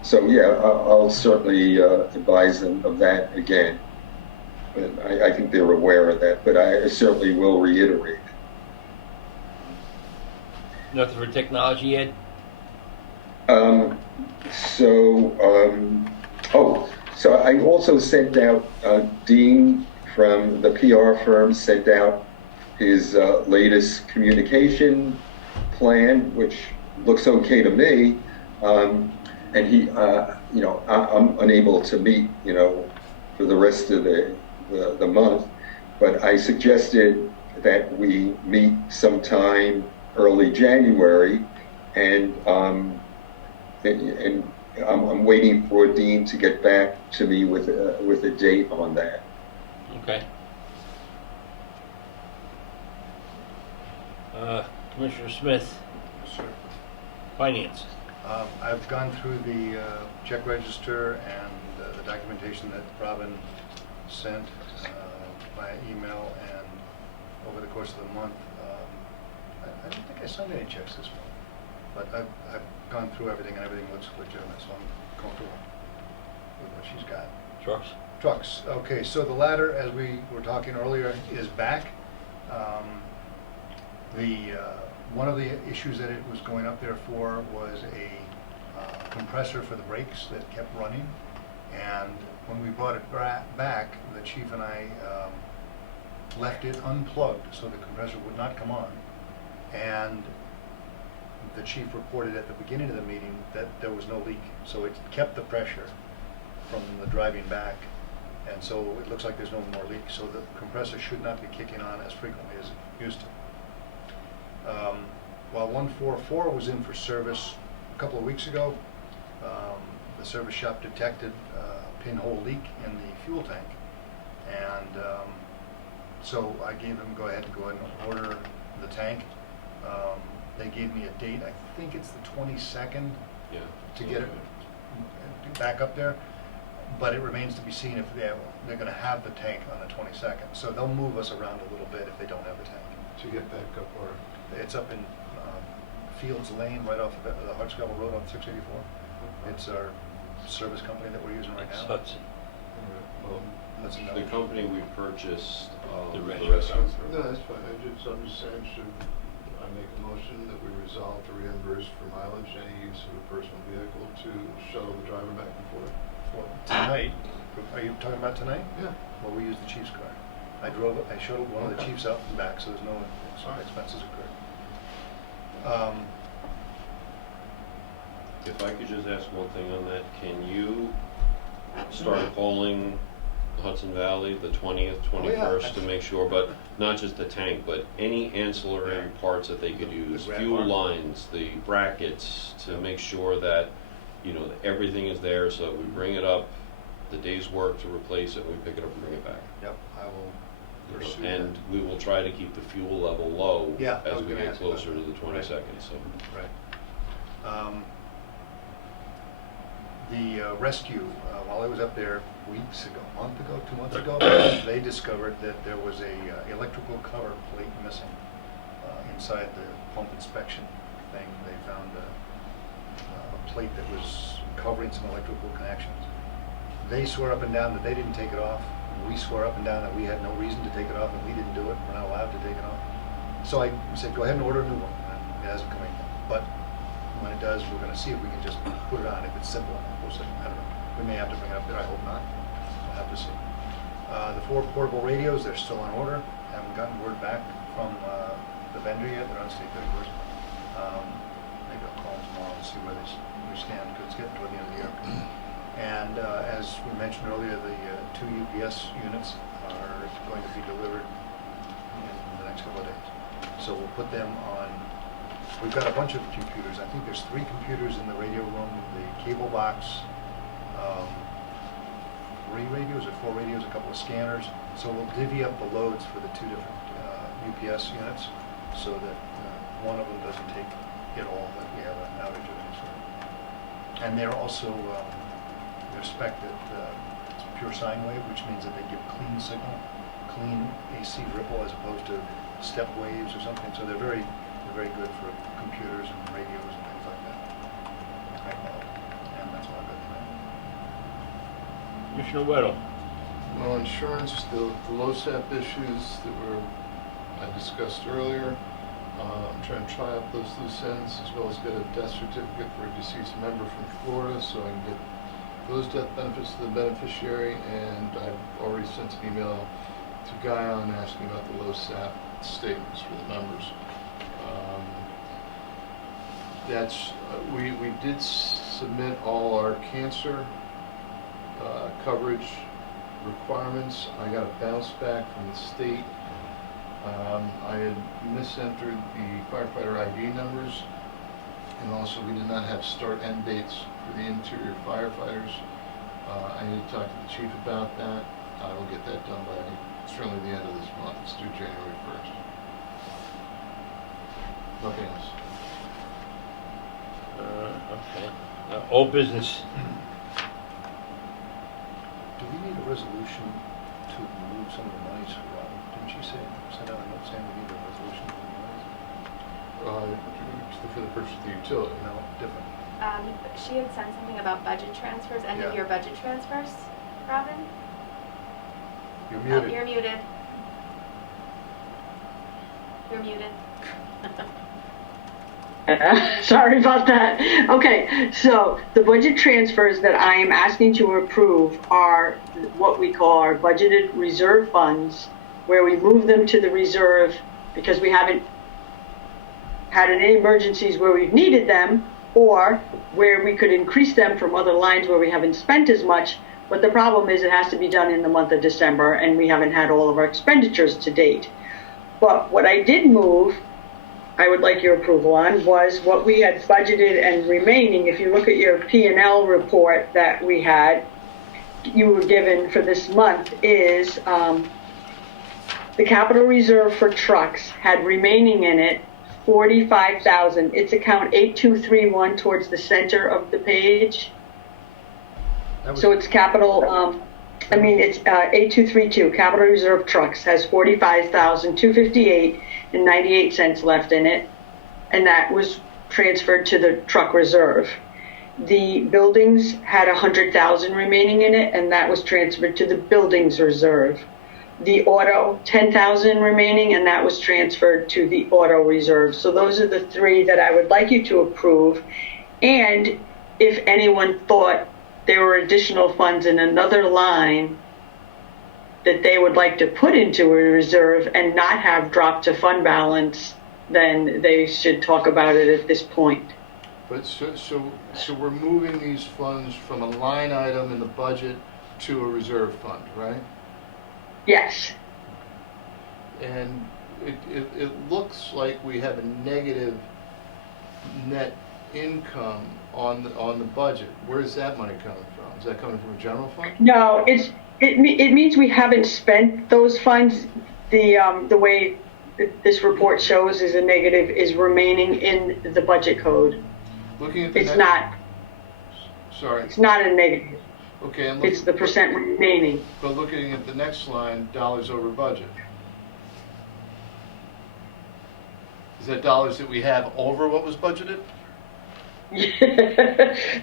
So yeah, I'll certainly advise them of that again. But I think they're aware of that, but I certainly will reiterate. Nothing for technology, Ed? So I also sent out, Dean from the PR firm sent out his latest communication plan, which looks okay to me. And he, I'm unable to meet, for the rest of the month, but I suggested that we meet sometime early January, and I'm waiting for Dean to get back to me with a date on that. Okay. Commissioner Smith, Yes, sir. Finance. I've gone through the check register and the documentation that Robin sent via email, and over the course of the month, I don't think I signed any checks this month. But I've gone through everything and everything looks legitimate, so I'm comfortable with what she's got. Trucks? Trucks, okay, so the ladder, as we were talking earlier, is back. One of the issues that it was going up there for was a compressor for the brakes that kept running. And when we brought it back, the chief and I left it unplugged so the compressor would not come on. And the chief reported at the beginning of the meeting that there was no leak. So it kept the pressure from the driving back. And so it looks like there's no more leak. So the compressor should not be kicking on as frequently as it used to. While 144 was in for service a couple of weeks ago, the service shop detected a pinhole leak in the fuel tank. And so I gave them go ahead to go ahead and order the tank. They gave me a date, I think it's the 22nd, Yeah. to get it back up there. But it remains to be seen if they're going to have the tank on the 22nd. So they'll move us around a little bit if they don't have the tank. To get back up or? It's up in Fields Lane, right off the Hartscrabble Road on 684. It's our service company that we're using right It's now. Hudson. Well, That's a no. the company we purchased, The the rescue. rescue. No, that's fine. I'm just saying, should I make a motion that we resolve to reimburse for mileage any use of a personal vehicle to shuttle the driver back and forth? Well, tonight, are you talking about tonight? Yeah. Well, we used the chief's car. I shuttled one of the chiefs up and back, so there's no expenses occurred. If I could just ask one thing on that, can you start calling Hudson Valley the 20th, 21st to make sure, but not just the tank, but any ancillary parts that they could use, grab fuel bar. lines, the brackets, to make sure that, you know, that everything is there so that we bring it up, the day's work to replace it, we pick it up and bring it back. Yep, I will You know, pursue and that. we will try to keep the fuel level low Yeah, I as was we gonna get ask about closer to that. the 22nd, so. Right. The rescue, while I was up there weeks ago, a month ago, 2 months ago, they discovered that there was a electrical cover plate missing inside the pump inspection thing. They found a plate that was covering some electrical connections. They swear up and down that they didn't take it off. We swear up and down that we had no reason to take it off and we didn't do it. We're not allowed to take it off. So I said, go ahead and order a new one. And it hasn't come in yet. But when it does, we're going to see if we can just put it on, if it's simple enough. We'll see. I don't know. We may have to bring it up there. I hope not. We'll have to see. The 4 portable radios, they're still on order. Haven't gotten word back from the vendor yet. They're on state papers. Maybe I'll call them tomorrow and see where we stand, because it's getting toward the end of the year. And as we mentioned earlier, the 2 UPS units are going to be delivered in the next couple of days. So we'll put them on. We've got a bunch of computers. I think there's 3 computers in the radio room, the cable box, 3 radios or 4 radios, a couple of scanners. So we'll divvy up the loads for the 2 different UPS units so that one of them doesn't take it all, that we have an outage of any sort. And they're also they're spec'd at it's pure sine wave, which means that they give clean signal, clean AC ripple as opposed to step waves or something. So they're very good for computers and radios and things like that. High quality. And that's all I've got tonight. Commissioner Weddle? Well, insurance, the LoSAP issues that I discussed earlier. I'm trying to tie up those loose ends, as well as get a death certificate for a deceased member from Florida, so I can get those death benefits to the beneficiary. And I've already sent an email to Guyon asking about the LoSAP statements for the members. We did submit all our cancer coverage requirements. I got a bounce back from the state. I had misentered the firefighter ID numbers, and also we did not have start-end dates for the interior firefighters. I need to talk to the chief about that. I will get that done by certainly the end of this month. It's due January 1st. Nothing else. Okay. Old business. Do we need a resolution to move some of the monies for, didn't you send out a note saying we need a resolution to move the monies? for the purchase of the utility, no, different. She had said something about budget transfers, end of Yeah. year budget transfers, Robin? You're Oh, muted. you're muted. You're muted. Sorry about that. Okay, so the budget transfers that I am asking to approve are what we call our budgeted reserve funds, where we move them to the reserve because we haven't had any emergencies where we've needed them, or where we could increase them from other lines where we haven't spent as much. But the problem is it has to be done in the month of December, and we haven't had all of our expenditures to date. But what I did move, I would like your approval on, was what we had budgeted and remaining. If you look at your P&L report that we had, you were given for this month, is the capital reserve for trucks had remaining in it 45,000. It's account 8231 towards the center of the page. So it's capital, it's 8232, capital reserve trucks has 45,258 and 98 cents left in it, and that was transferred to the truck reserve. The buildings had 100,000 remaining in it, and that was transferred to the buildings reserve. The auto, 10,000 remaining, and that was transferred to the auto reserve. So those are the three that I would like you to approve. And if anyone thought there were additional funds in another line that they would like to put into a reserve and not have dropped to fund balance, then they should talk about it at this point. But so we're moving these funds from a line item in the budget to a reserve fund, right? Yes. And it looks like we have a negative net income on the budget. Where is that money coming from? Is that coming from a general fund? No, it means we haven't spent those funds. The way this report shows is a negative is remaining in the budget code. Looking at the It's not. Sorry. It's not a negative. Okay, It's the percent remaining. but looking at the next line, dollars over budget. Is that dollars that we have over what was budgeted?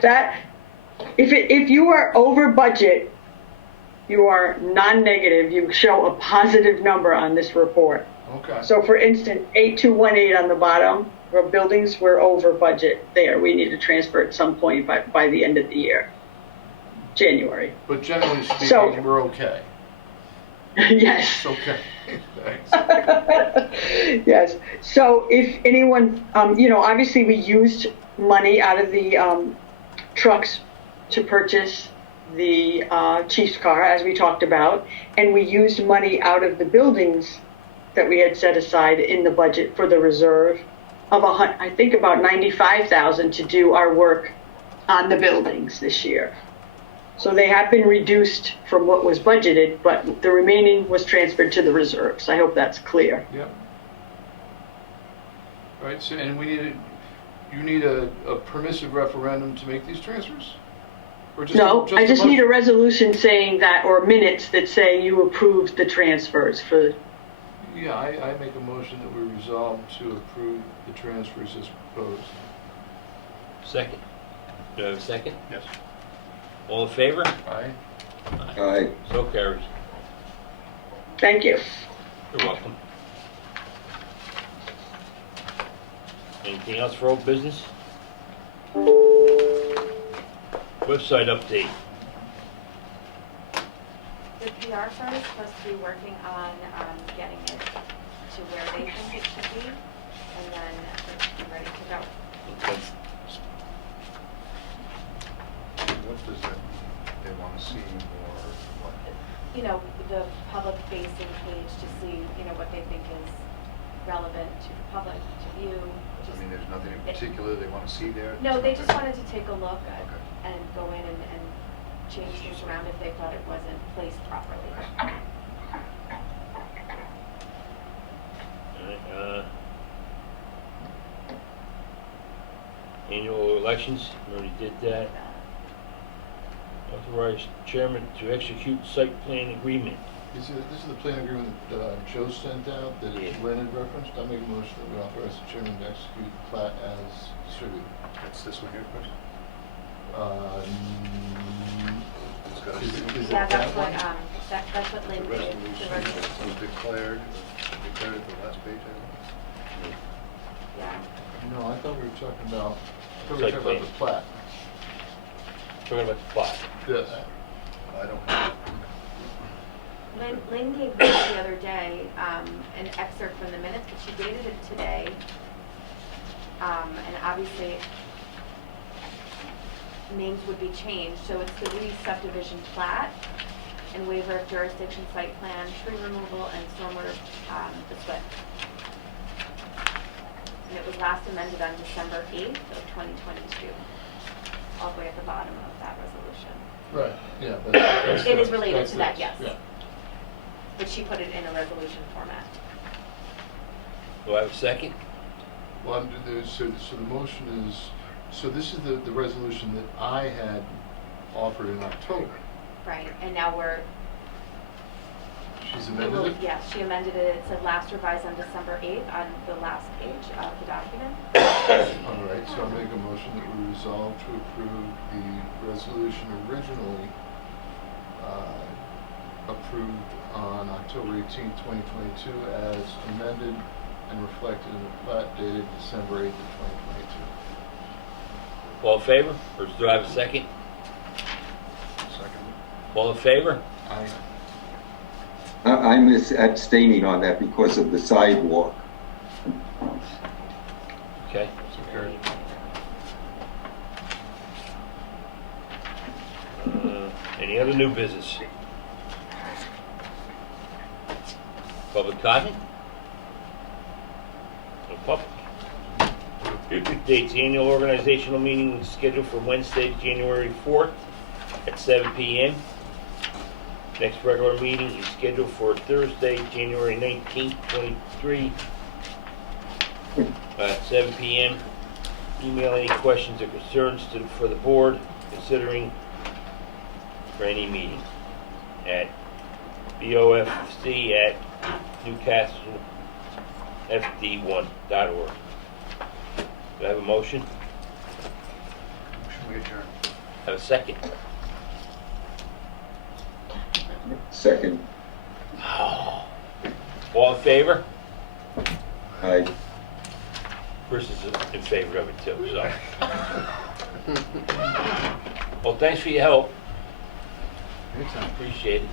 That if you are over budget, you are non-negative. You show a positive number on this report. Okay. So, for instance, 8218 on the bottom, where buildings were over budget. There, we need to transfer at some point by the end of the year, January. But generally speaking, So- we're okay. Yes. It's okay. Thanks. Yes. So if anyone, obviously we used money out of the trucks to purchase the chief's car, as we talked about, and we used money out of the buildings that we had set aside in the budget for the reserve of I think about 95,000 to do our work on the buildings this year. So they have been reduced from what was budgeted, but the remaining was transferred to the reserves. I hope that's clear. Yep. All right, so, and you need a permissive referendum to make these transfers? Or No, I just need a motion? resolution saying that, or minutes that say you approved the transfers for, Yeah, I make a motion that we resolve to approve the transfers as proposed. Second. Do I have a second? Yes. All in favor? Aye? Aye. So carries. thank you. You're welcome. Anything else for old business? Website update. The PR firm is supposed to be working on getting it to where they think it should be, and then it's ready to go. Okay. What does they want to see or what? The public facing page to see, what they think is relevant to the public to view. I mean, there's nothing in particular they want to see there? No, they just wanted to take a look Okay. and go in and change things around if they thought it wasn't placed properly. Alright, annual elections, we already did that. Authorize chairman to execute site plan agreement This is the plan agreement that Joe sent out that Yeah. Lynn had referenced. I make a motion that we authorize the chairman to execute the plat as distributed. That's this one here, Chris? It's got a- Is Yeah, it that's that what, one? that's what The Lynn did. resolution The resolution. was declared at the last page, I think. Yeah. No, I thought we were talking about, Site the plan. plat. Talking about the plot. Yes. I don't have it. Lynn gave me the other day, an excerpt from the minutes, but she dated it today. And obviously, names would be changed, so it's the re-subdivision plat and waiver of jurisdiction site plan, tree removal, and stormwater, the SWIP. And it was last amended on December 8th of 2022, all the way at the bottom of that resolution. Right, yeah. That's It is it. related That's to that, it. yes. Yeah. But she put it in a resolution format. Do I have a second? Well, so the motion is, so this is the resolution that I had offered in October. Right, and now She's amended it? Yes, she amended it. It said last revised on December 8th on the last page of the document. All right, so I'll make a motion that we resolve to approve the resolution originally approved on October 18th, 2022 as amended and reflected in the plat dated December 8th of 2022. All in favor? Or do I have a second? Second. All in favor? Aye. I'm abstaining on that because of the sidewalk. Okay. So carried. Any other new business? Public comment? No public. Future dates, the annual organizational meeting is scheduled for Wednesday, January 4th at 7 p.m. Next regular meeting is scheduled for Thursday, January 19th, 23 at 7 p.m. Email any questions or concerns for the board considering for any meeting at bofc@newcastlefd1.org. Do I have a motion? Motion we adjourn. Have a second? Second, All in favor? I Chris is in favor of it too, so. Well, thanks for your help. Anytime. Appreciate it.